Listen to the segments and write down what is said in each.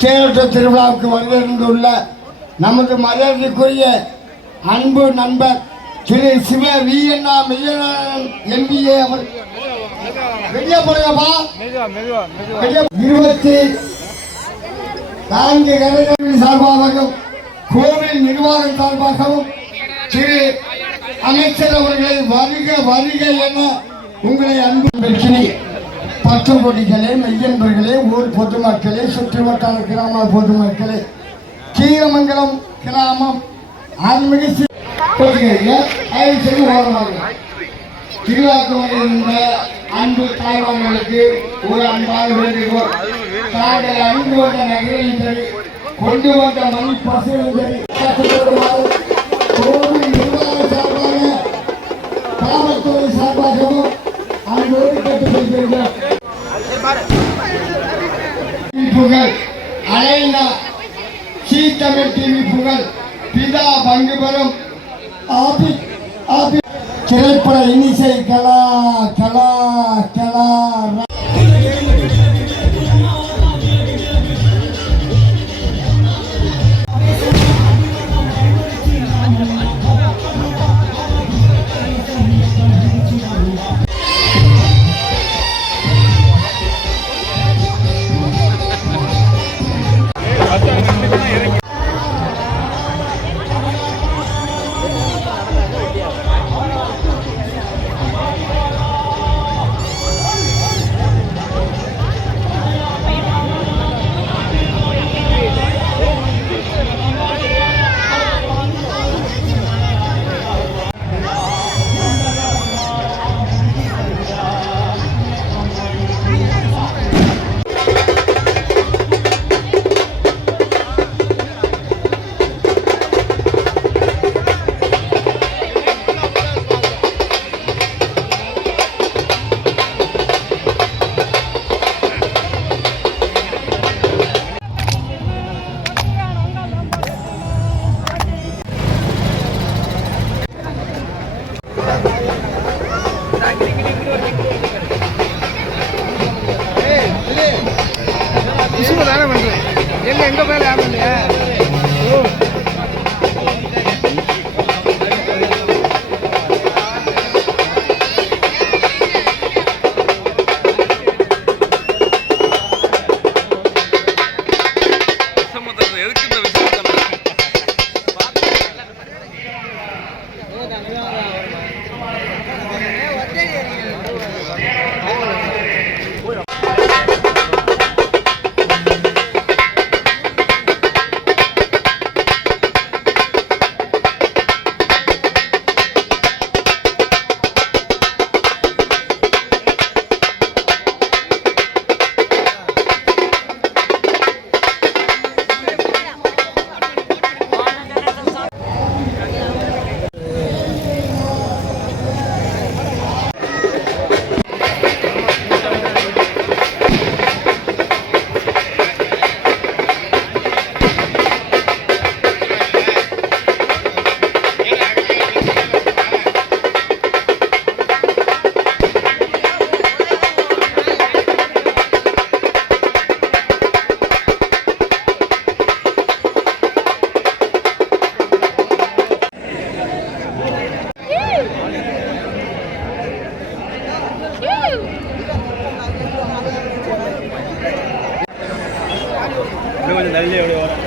சேலத்த திருவிழாவுக்கு வருகின்றுள்ள நமது மரியாதைக்குரிய அன்பு நண்பர் திரு சிவ வி அண்ணா எம்பிஏ அவர். வெளியே போடுங்கப்பா. இருபத்தி நான்கு கலைஞர்கள் சார்பாகவும் கோவில் நிர்வாகம் சார்பாகவும் திரு அமைச்சர் அவர்களை வருக வருக என உங்களை அன்பு பிரச்சனை பச்சங்கொடிகளே மெய்யன்பர்களே ஊர் பொதுமக்களே சுற்று வட்டார கிராம பொதுமக்களே. கீரமங்கலம் கிராமம் ஆன்மீக சி- செய்து ஓரமாக திருவிழாக்கு அன்பு தாய்மார்களுக்கு ஒரு அன்பாக வேண்டுகோள். தாங்கள் அணிந்து வந்த நகையும் சரி கொண்டு வந்த மண் பசுவும் சரி நிர்வாக சார்பாக காவல்துறை சார்பாகவும் அன்போடு கேட்டுக்கொள்கிறோம் புகழ் அலைனா சி தமிழ் டிவி புகழ் பிதா பங்கு பெறும் ஆபி ஆபி. திரைப்பட இனிசை கலா கலா எங்க எங்க மேல யாரும் இல்லையா கொஞ்சம் தள்ளி அப்படி வரும்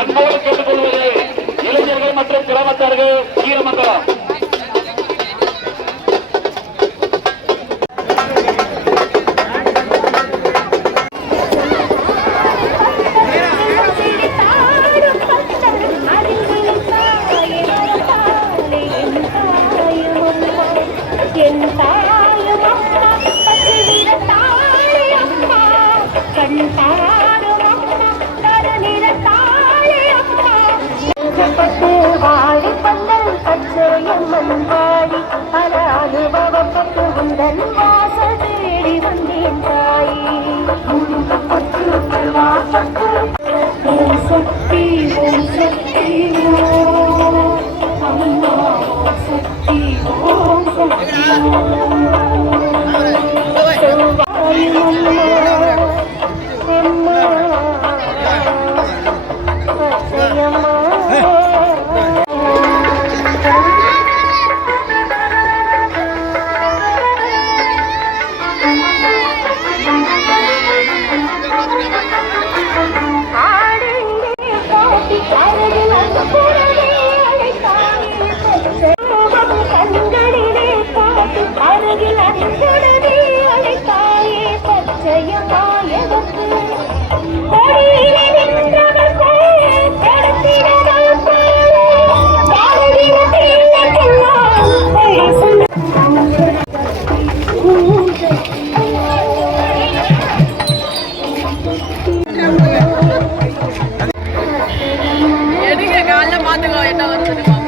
அன்போடு கேட்டுக்கொள்வது இளைஞர்கள் மற்றும் கிராமத்தார்கள் ஈரமங்கலம். Yeah. எடுங்க காலைல மாத்துக்கோ என்ன வருதுன்னு